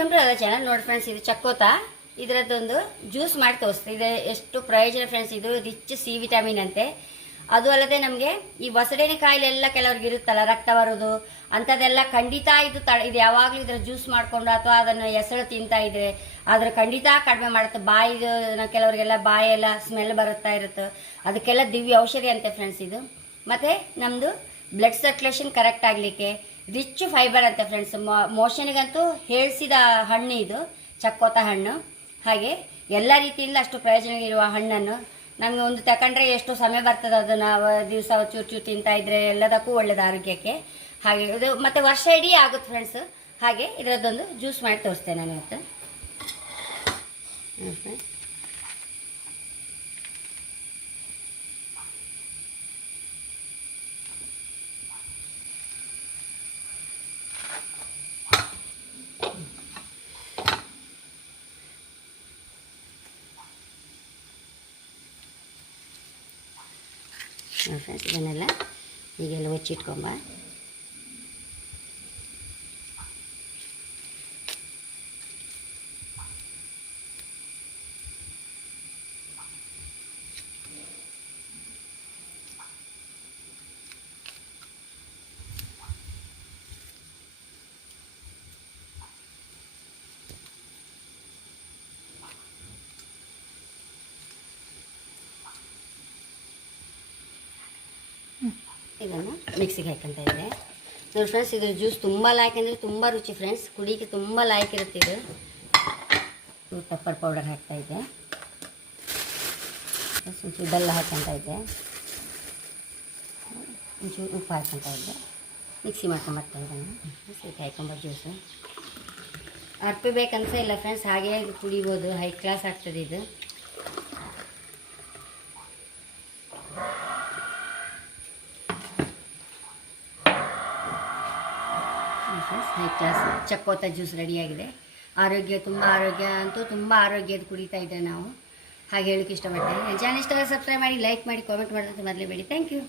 Welcome to our channel ನೋಡಿ friends ಇದು ಚಕ್ಕೋತ. ಇದರದ್ದೊಂದು ಜ್ಯೂಸ್ ಮಾಡಿ ತೋರಿಸ್ತೀವಿ ಇದೆ ಎಷ್ಟು ಪ್ರಯೋಜನ ಫ್ರೆಂಡ್ಸ್ ಇದು ರಿಚ್ ಸಿ ವಿಟಮಿನ್ ಅಂತೆ. ಅದು ಅಲ್ಲದೆ ನಮಗೆ ಈ ಹೊಸಡೇರಿ ಕಾಯಿಲೆ ಎಲ್ಲ ಕೆಲವ್ರಿಗೆ ಇರುತ್ತಲ್ಲ, ರಕ್ತ ಬರೋದು ಅಂಥದ್ದೆಲ್ಲ ಖಂಡಿತ ಇದು ತ, ಇದು ಯಾವಾಗಲೂ ಇದರ ಜ್ಯೂಸ್ ಮಾಡಿಕೊಂಡು ಅಥವಾ ಅದನ್ನು ಹೆಸರು ತಿಂತಾ ಇದ್ರೆ ಅದ್ರ ಖಂಡಿತ ಕಡಿಮೆ ಮಾಡುತ್ತೆ. ಬಾಯಿ ಕೆಲವರಿಗೆಲ್ಲ ಬಾಯೆಲ್ಲ ಸ್ಮೆಲ್ ಬರುತ್ತಾ ಇರುತ್ತೆ. ಅದಕ್ಕೆಲ್ಲ ದಿವ್ಯ ಔಷಧಿ ಅಂತೆ ಫ್ರೆಂಡ್ಸ್ ಇದು. ಮತ್ತೆ ನಮ್ಮದು ಬ್ಲಡ್ ಸರ್ಕ್ಯುಲೇಷನ್ ಕರೆಕ್ಟ್ ಆಗಲಿಕ್ಕೆ ರಿಚ್ ಫೈಬರ್ ಅಂತೆ ಫ್ರೆಂಡ್ಸ್ ಮೋಷನಿಗಂತೂ ಹೇಳಿಸಿದ ಹಣ್ಣು ಇದು, ಚಕ್ಕೋತ ಹಣ್ಣು. ಹಾಗೆ ಎಲ್ಲ ರೀತಿಯಿಂದ ಅಷ್ಟು ಪ್ರಯೋಜನ ಇರುವ ಹಣ್ಣನ್ನು ನಮಗೆ ಒಂದು ತಗೊಂಡ್ರೆ ಎಷ್ಟು ಸಮಯ ಬರ್ತದೆ ಅದನ್ನು ದಿವಸ ಚೂರು ಚೂರು ತಿಂತಾ ಇದ್ರೆ ಎಲ್ಲದಕ್ಕೂ ಒಳ್ಳೇದು ಆರೋಗ್ಯಕ್ಕೆ. ಹಾಗೆ ಇದು ಮತ್ತೆ ವರ್ಷ ಇಡೀ ಆಗುತ್ತೆ ಫ್ರೆಂಡ್ಸ್ ಹಾಗೆ ಇದರದ್ದೊಂದು ಜ್ಯೂಸ್ ಮಾಡಿ ತೋರಿಸ್ತೇನೆ ನಾನು ಇವತ್ತು. ಫ್ರೆಂಡ್ಸ್ ಇದನ್ನೆಲ್ಲ ಹೀಗೆಲ್ಲ ಮುಚ್ಚಿಟ್ಕೊಂಬ ಇದನ್ನು ಮಿಕ್ಸಿಗೆ ಹಾಕೊಂತ ಇದೆ ನೋಡಿ ಫ್ರೆಂಡ್ಸ್ ಇದ್ರ ಜ್ಯೂಸ್ ತುಂಬ ಅಂದರೆ ತುಂಬ ರುಚಿ ಫ್ರೆಂಡ್ಸ್ ಕುಡಿಯೋಕ್ಕೆ ತುಂಬ ಇರುತ್ತೆ ಇದು. ಪೆಪ್ಪರ್ ಪೌಡರ್ ಹಾಕ್ತಾ ಇದ್ದೆ. ಒಂಚೂರು ಬೆಲ್ಲ ಹಾಕ್ಕೊಂತ ಇದ್ದೆ. ಒಂಚೂರು ಉಪ್ಪು ಹಾಕೊಂತ ಇದ್ದೆ. ಮಿಕ್ಸಿ ಮಾಡ್ಕೊಂಬರ್ತಾ ಇದ್ದಾನೆ. ಮಿಕ್ಸಿಗೆ ಹಾಕೊಂಬ ಜ್ಯೂಸು ಅರ್ಪಿ ಬೇಕಂತ ಇಲ್ಲ ಫ್ರೆಂಡ್ಸ್ ಹಾಗೆ ಕುಡಿಬೋದು. ಹೈ ಕ್ಲಾಸ್ ಆಗ್ತದೆ ಇದು. ಫ್ರೆಂಡ್ಸ್ ಹೈ ಕ್ಲಾಸ್ ಚಕ್ಕೋತ ಜ್ಯೂಸ್ ರೆಡಿಯಾಗಿದೆ. ಆರೋಗ್ಯ, ತುಂಬ ಆರೋಗ್ಯ ಅಂತೂ ತುಂಬ ಆರೋಗ್ಯದ ಕುಡಿತಾ ಇದ್ದೇವೆ ನಾವು. ಹಾಗೆ ಹೇಳಕ್ಕೆ ಇಷ್ಟಪಡ್ತೇನೆ. ಚಾನಲ್ ಇಷ್ಟ ಸಬ್ಸ್ಕ್ರೈಬ್ ಮಾಡಿ ಲೈಕ್ ಮಾಡಿ ಕಾಮೆಂಟ್ ಮಾಡೋದಂತ ಮೊದಲೇ ಬೇಡಿ. Thank you